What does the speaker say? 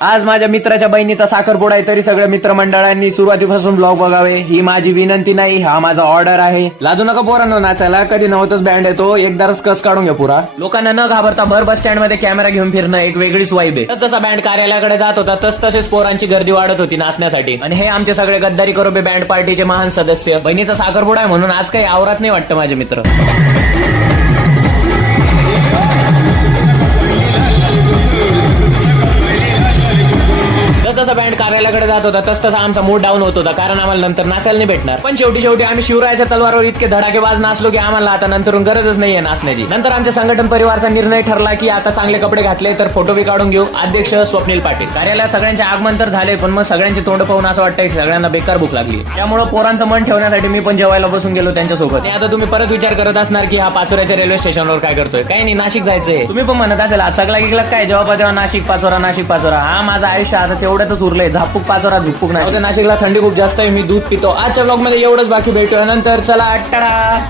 आज माझ्या मित्राच्या बहिणीचा साखरपुडा आहे, तरी सगळ्या मित्रमंडळांनी सुरुवातीपासून ब्लॉग बघावे ही माझी विनंती नाही, हा माझा ऑर्डर आहे. लाजू नका पोरांनो नाचायला, कधी नव्हतच बँड येतो, एकदाच कस काढून घ्या पुरा. लोकांना न घाबरता भर बस स्टँड मध्ये कॅमेरा घेऊन फिरणं एक वेगळीच वाईब आहे. तसा बँड कार्यालयाकडे जात होता तसेच पोरांची गर्दी वाढत होती नाचण्यासाठी. आणि हे आमचे सगळे गद्दारी करोबे बँड पार्टीचे महान सदस्य. बहिणीचा साखरपुडा आहे म्हणून आज काही आवरात नाही वाटतं माझे मित्र. जसं बँड कार्यालयाकडे जात होता तसं आमचा मूड डाऊन होत होता, कारण आम्हाला नंतर नाचायला नाही भेटणार. पण शेवटी आम्ही शिवरायाच्या तलवारवर इतके धडाकेबाज नाचलो की आम्हाला आता नंतरून गरजच नाहीये नाचण्याची. नंतर आमच्या संघटन परिवारचा निर्णय ठरला की आता चांगले कपडे घातले तर फोटो बी काढून घेऊ. अध्यक्ष स्वप्नील पाटील. कार्यालयात सगळ्यांचे आगमन तर झाले, पण मग सगळ्यांचे तोंड पाहून असं वाटतंय सगळ्यांना बेकार भूक लागली. त्यामुळे पोरांचं मन ठेवण्यासाठी मी पण जेवायला बसून गेलो त्यांच्यासोबत. आता तुम्ही परत विचार करत असणार की हा पाचोऱ्याच्या रेल्वे स्टेशनवर काय करतोय. काही नाही, नाशिक जायचंय. तुम्ही पण म्हणत असेल आज सगळा गिगला काय जेव्हा नाशिक पाचोरा. हा माझं आयुष्य आता तेवढ्यातच उरलंय. झापूक पाचोरा झुपूक नाही. नाशिकला थंडी खूप जास्त आहे, मी दूध पितो. आजच्या ब्लॉग मध्ये एवढंच, बाकी भेटूया नंतर. चला टाटा.